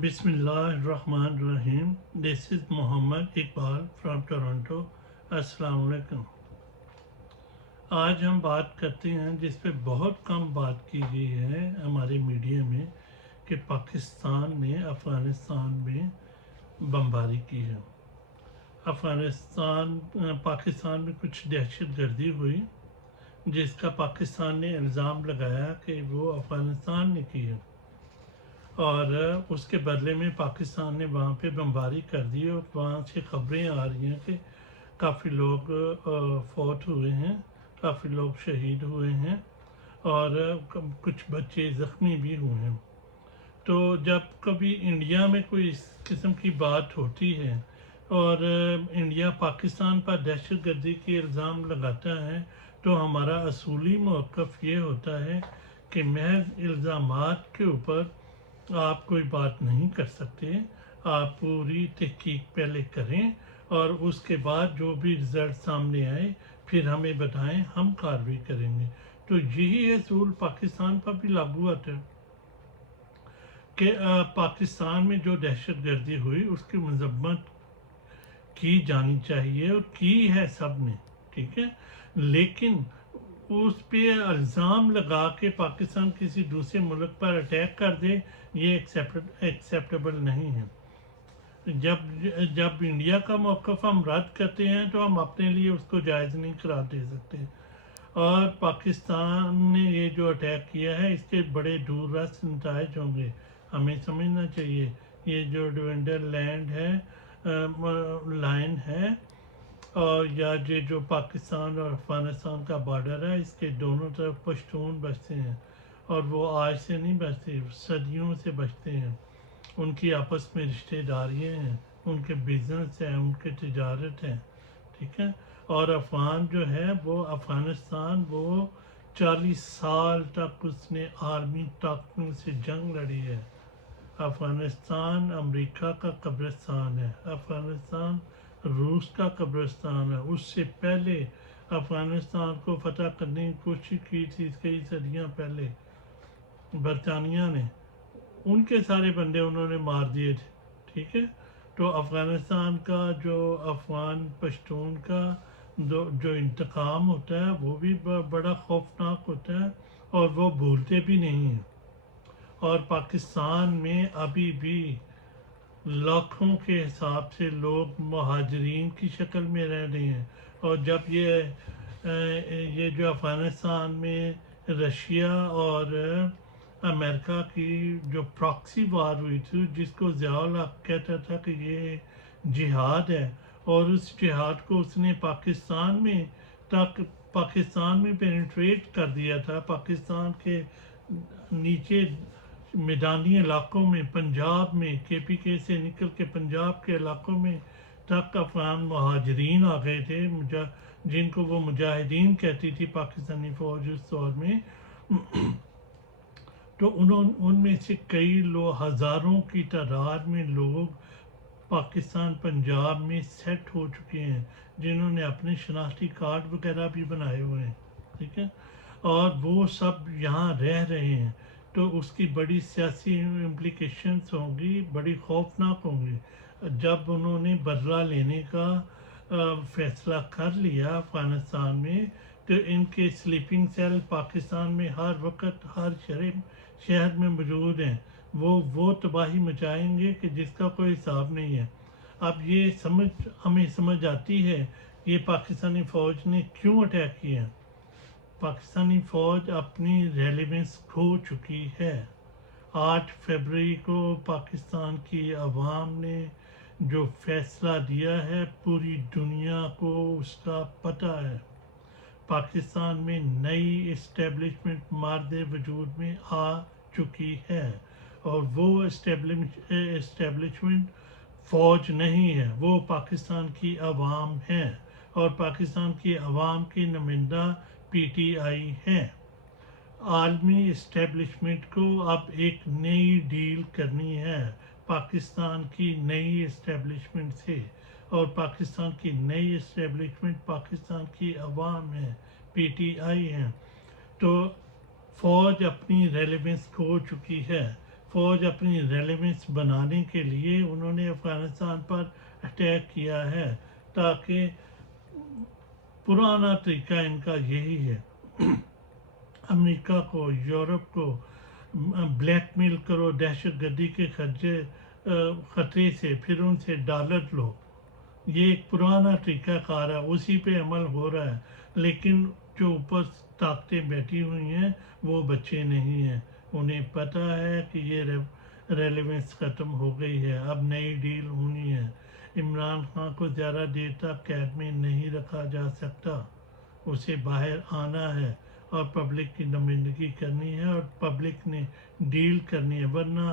बिस्मिल्लाहिर्रहमानिर्रहीम। This is Mohammad Iqbal from Toronto. अस्सलाम वालेकुम। आज हम बात करते हैं जिस पे बहुत कम बात की गई है हमारे मीडिया में कि पाकिस्तान ने अफ़गानिस्तान में बमबारी की है। पाकिस्तान में कुछ दहशत गर्दी हुई जिसका पाकिस्तान ने इल्ज़ाम लगाया कि वो अफ़गानिस्तान ने की है, और उसके बदले में पाकिस्तान ने वहाँ पे बमबारी कर दी। और वहाँ से खबरें आ रही हैं कि काफ़ी लोग फौत हुए हैं, काफ़ी लोग शहीद हुए हैं और कुछ बच्चे ज़ख्मी भी हुए हैं। तो जब कभी इंडिया में कोई इस किस्म की बात होती है और इंडिया पाकिस्तान पर दहशत गर्दी के इल्ज़ाम लगाता है, तो हमारा असूली मौक़िफ़ ये होता है कि महज इल्ज़ामात के ऊपर आप कोई बात नहीं कर सकते। आप पूरी तहकीक पहले करें और उसके बाद जो भी रिज़ल्ट सामने आए फिर हमें बताएं, हम कार्रवाई करेंगे। तो यही असूल पाकिस्तान पर भी लागू होता है कि पाकिस्तान में जो दहशत गर्दी हुई उसकी मजम्मत की जानी चाहिए और की है सब ने, ठीक है। लेकिन उस पे इल्ज़ाम लगा के पाकिस्तान किसी दूसरे मुल्क पर अटैक कर दे, ये एक्सेप्टेबल नहीं है। जब इंडिया का मौक़िफ़ हम रद्द करते हैं तो हम अपने लिए उसको जायज़ नहीं करार दे सकते। और पाकिस्तान ने ये जो अटैक किया है इसके बड़े दूरदराज नताइज होंगे, हमें समझना चाहिए। ये जो डिवेंडर लैंड है, लाइन है, और या ये जो पाकिस्तान और अफ़गानिस्तान का बॉर्डर है, इसके दोनों तरफ पश्तून बसते हैं और वो आज से नहीं बसते, सदियों से बसते हैं। उनकी आपस में रिश्तेदारियाँ हैं, उनके बिज़नेस हैं, उनके तिजारत है, ठीक है। और अफ़गान जो है वो अफ़गानिस्तान वो 40 साल तक उसने आर्मी ताकतों से जंग लड़ी है। अफ़गानिस्तान अमेरिका का कब्रिस्तान है, अफ़गानिस्तान रूस का कब्रिस्तान है। उससे पहले अफ़गानिस्तान को फतह करने की कोशिश की थी कई सदियाँ पहले बरतानिया ने, उनके सारे बंदे उन्होंने मार दिए थे, ठीक है। तो अफ़गानिस्तान का जो अफ़गान पश्तून का जो इंतकाम होता है वो भी बड़ा खौफनाक होता है और वो भूलते भी नहीं हैं। और पाकिस्तान में अभी भी लाखों के हिसाब से लोग मुहाजिरीन की शक्ल में रह रहे हैं। और जब ये जो अफ़गानिस्तान में रशिया और अमेरिका की जो प्रॉक्सी वार हुई थी, जिसको ज़ियाउल हक कहता था कि ये जिहाद है, और उस जिहाद को उसने पाकिस्तान में पेनिट्रेट कर दिया था। पाकिस्तान के नीचे मैदानी इलाकों में, पंजाब में KPK से निकल के पंजाब के इलाकों में तक अफ़गान मुहाजिरीन आ गए थे, जिनको वो मुजाहिदीन कहती थी पाकिस्तानी फ़ौज उस दौर में। तो उनमें से कई लोग, हज़ारों की तादाद में लोग पाकिस्तान पंजाब में सेट हो चुके हैं, जिन्होंने अपने शनाख्ती कार्ड वगैरह भी बनाए हुए हैं, ठीक है। और वो सब यहाँ रह रहे हैं, तो उसकी बड़ी सियासी इम्प्लिकेशंस होंगी, बड़ी खौफनाक होंगी। जब उन्होंने बदला लेने का फ़ैसला कर लिया अफ़गानिस्तान में, तो इनके स्लीपिंग सेल पाकिस्तान में हर वक्त हर शहर में मौजूद हैं। वो तबाही मचाएंगे कि जिसका कोई हिसाब नहीं है। अब ये हमें समझ आती है ये पाकिस्तानी फ़ौज ने क्यों अटैक किया। पाकिस्तानी फ़ौज अपनी रेलेवेंस खो चुकी है। 8 फरवरी को पाकिस्तान की आवाम ने जो फ़ैसला दिया है, पूरी दुनिया को उसका पता है। पाकिस्तान में नई इस्टेब्लिशमेंट मार्दे वजूद में आ चुकी है, और वो इस्टेब्लिशमेंट फ़ौज नहीं है, वो पाकिस्तान की आवाम है, और पाकिस्तान की आवाम की नुमाइंदा PTI है। आलमी इस्टेब्लिशमेंट को अब एक नई डील करनी है पाकिस्तान की नई इस्टेब्लिशमेंट से, और पाकिस्तान की नई इस्टेब्लिशमेंट पाकिस्तान की आवाम है, PTI है। तो फ़ौज अपनी रेलेवेंस खो चुकी है। فوج اپنی ریلیونس بنانے کے لیے انہوں نے افغانستان پر اٹیک کیا ہے، تاکہ پرانا طریقہ ان کا یہی ہے، امریکہ کو، یورپ کو بلیک میل کرو دہشت گردی کے خطرے سے، پھر ان سے ڈالر لو۔ یہ ایک پرانا طریقہ کار ہے، اسی پہ عمل ہو رہا ہے، لیکن جو اوپر طاقتیں بیٹھی ہوئی ہیں وہ بچے نہیں ہیں، انہیں پتہ ہے کہ یہ ریلیونس ختم ہو گئی ہے، اب نئی ڈیل ہونی ہے۔ عمران خان کو زیادہ دیر تک قید میں نہیں رکھا جا سکتا، اسے باہر آنا ہے اور پبلک کی نمائندگی کرنی ہے اور پبلک نے ڈیل کرنی ہے، ورنہ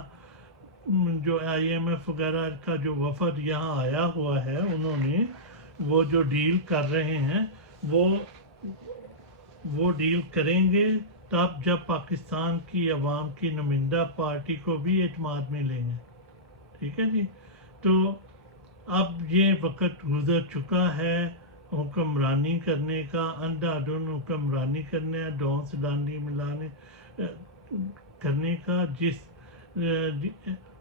جو آئی ایم ایف وغیرہ کا جو وفد یہاں آیا ہوا ہے، انہوں نے وہ جو ڈیل کر رہے ہیں وہ ڈیل کریں گے تب جب پاکستان کی عوام کی نمائندہ پارٹی کو بھی اعتماد میں لیں گے، ٹھیک ہے جی۔ تو اب یہ وقت گزر چکا ہے حکمرانی کرنے کا، اندھا دھند حکمرانی کرنے، ڈانس ڈانڈی ملانے کرنے کا،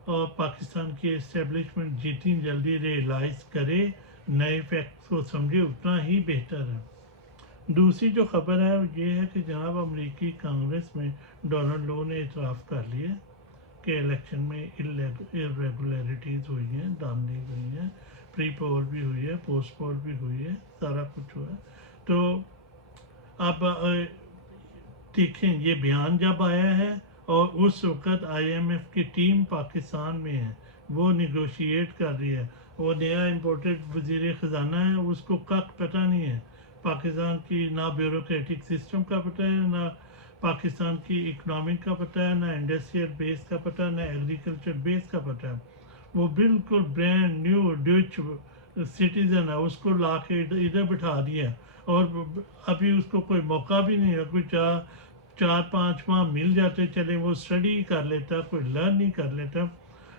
اور پاکستان کی اسٹیبلشمنٹ جتنی جلدی ریئلائز کرے، نئے فیکٹس کو سمجھے، اتنا ہی بہتر ہے۔ دوسری جو خبر ہے وہ یہ ہے کہ جناب امریکی کانگریس میں ڈونلڈ لو نے اعتراف کر لیا کہ الیکشن میں irregularities ہوئی ہیں، دھاندلی ہوئی ہیں، پری پول بھی ہوئی ہے، پوسٹ پول بھی ہوئی ہے، سارا کچھ ہوا ہے۔ تو اب دیکھیں یہ بیان جب آیا ہے اور اس وقت آئی ایم ایف کی ٹیم پاکستان میں ہے، وہ نیگوشیٹ کر رہی ہے، وہ نیا امپورٹڈ وزیر خزانہ ہے، اس کو پتہ نہیں ہے پاکستان کی نہ بیوروکریٹک سسٹم کا پتہ ہے، نہ پاکستان کی اکنامک کا پتہ ہے، نہ انڈسٹریل بیس کا پتہ ہے، نہ ایگریکلچر بیس کا پتہ ہے۔ وہ بالکل برینڈ نیو ڈچ سٹیزن ہے، اس کو لا کے ادھر بٹھا دیا، اور ابھی اس کو کوئی موقع بھی نہیں ہے، کوئی 4-5 ماہ مل جاتے چلے وہ اسٹڈی کر لیتا، کوئی لرن نہیں کر لیتا،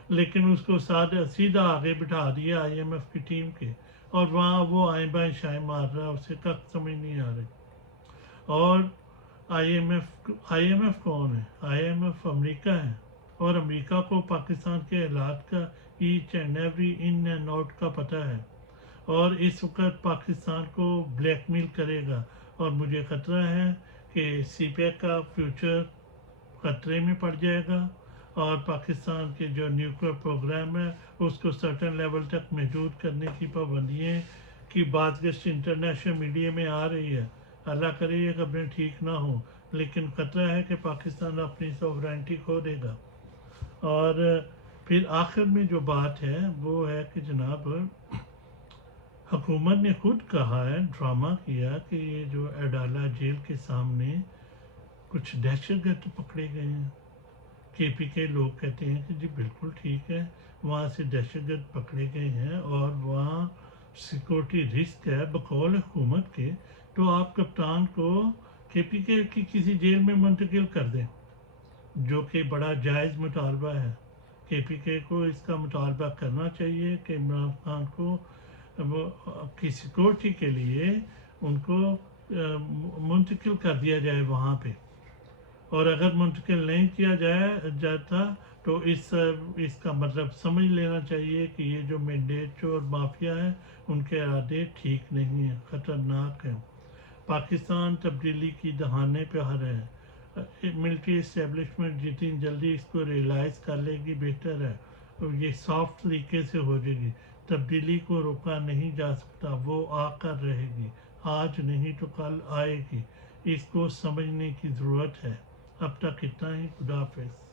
لیکن اس کو سیدھا آگے بٹھا دیا آئی ایم ایف کی ٹیم کے، اور وہاں وہ آئیں بائیں شائیں مار رہا ہے، اسے کک سمجھ نہیں آ رہی۔ اور آئی ایم ایف کون ہے؟ آئی ایم ایف امریکہ ہے، اور امریکہ کو پاکستان کے حالات کا each and every in and out کا پتہ ہے، اور اس وقت پاکستان کو بلیک میل کرے گا، اور مجھے خطرہ ہے کہ سی پیک کا فیوچر خطرے میں پڑ جائے گا، اور پاکستان کے جو نیوکلیئر پروگرام ہے اس کو سرٹن لیول تک محدود کرنے کی پابندیاں کی بات انٹرنیشنل میڈیا میں آ رہی ہے۔ اللہ کرے یہ خبریں ٹھیک نہ ہوں، لیکن خطرہ ہے کہ پاکستان اپنی سوورینٹی کھو دے گا۔ اور پھر آخر میں جو بات ہے وہ ہے کہ جناب حکومت نے خود کہا ہے، ڈرامہ کیا کہ یہ جو اڈالہ جیل کے سامنے کچھ دہشت گرد پکڑے گئے ہیں۔ کے پی کے لوگ کہتے ہیں کہ جی بالکل ٹھیک ہے، وہاں سے دہشت گرد پکڑے گئے ہیں اور وہاں سیکورٹی رسک ہے بقول حکومت کے، تو آپ کپتان کو کے پی کے کی کسی جیل میں منتقل کر دیں، جو کہ بڑا جائز مطالبہ ہے۔ کے پی کے کو اس کا مطالبہ کرنا چاہیے کہ عمران خان کو کی سیکورٹی کے لیے ان کو منتقل کر دیا جائے وہاں پہ، اور اگر منتقل نہیں کیا جاتا تو اس کا مطلب سمجھ لینا چاہیے کہ یہ جو مینڈیٹ اور مافیا ہے ان کے ارادے ٹھیک نہیں ہیں، خطرناک ہیں۔ پاکستان تبدیلی کی دہانے پہ ہے، ملٹری اسٹیبلشمنٹ جتنی جلدی اس کو ریئلائز کر لے گی بہتر ہے، اور یہ سافٹ طریقے سے ہو جائے گی۔ تبدیلی کو روکا نہیں جا سکتا، وہ آ کر رہے گی، آج نہیں تو کل آئے گی، اس کو سمجھنے کی ضرورت ہے۔ اب تک اتنا ہی، خدا حافظ۔